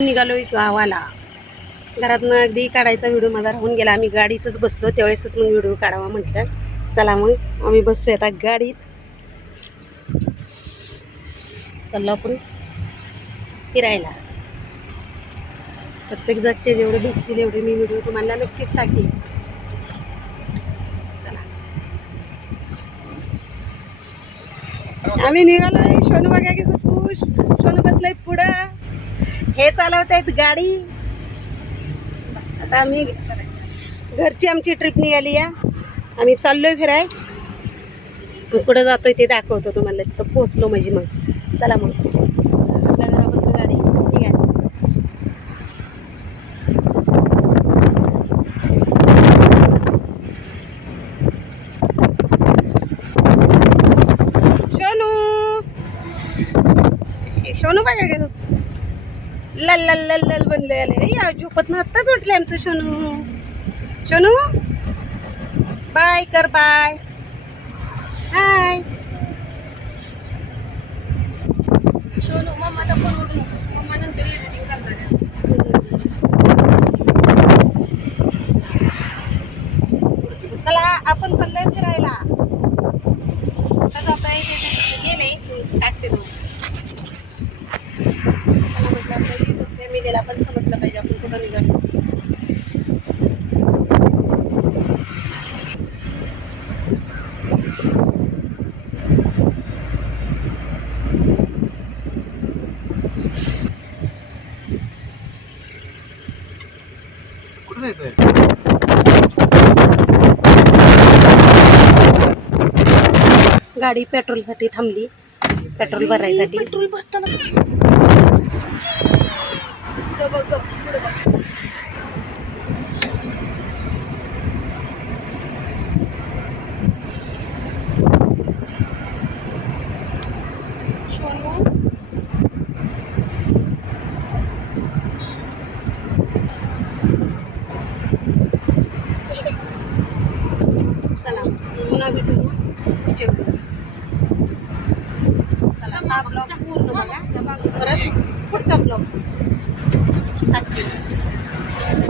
निघालोय गावाला. घरातनं अगदी काढायचा व्हिडिओ माझा राहून गेला. आम्ही गाडीतच बसलो, त्यावेळेसच मग व्हिडिओ काढावा म्हटलं. चला मग आम्ही बसतोय आता गाडीत. चाललो आपण फिरायला. प्रत्येक जागचे जेवढे भेटतील एवढे मी व्हिडिओ तुम्हाला नक्कीच टाकेल. चला आम्ही निघालोय. सोनू बघा की खुश. सोनू बसलाय पुढं, हे चालवत आहेत गाडी. आता आम्ही घरची आमची ट्रिप निघाली या. आम्ही चाललोय फिराय. कुठं जातोय ते दाखवतो तुम्हाला. तिथं पोचलो म्हणजे मग चला मग आपल्या घरापासून गाडी निघाली. सोनू बघा लल लल लल लल बनले आले. या झोपत ना आत्ताच उठले आमचं सोनू. सोनू बाय कर, बाय हाय. सोनू मम्माचा फोन उडून मम्मा नंतर एडिटिंग करणार. चला आपण चाललोय फिरायला. कुठं जातोय ते गेले टाकते. फॅमिलीला पण समजलं पाहिजे आपण कुठं निघालो. कुठं जायचंय? गाडी पेट्रोलसाठी थांबली. पेट्रोल भरायसाठी. पेट्रोल भरताना चला पुन्हा भेटूया. चला हा ब्लॉग पूर्ण बघा. परत पुढचा ब्लॉग टाकते.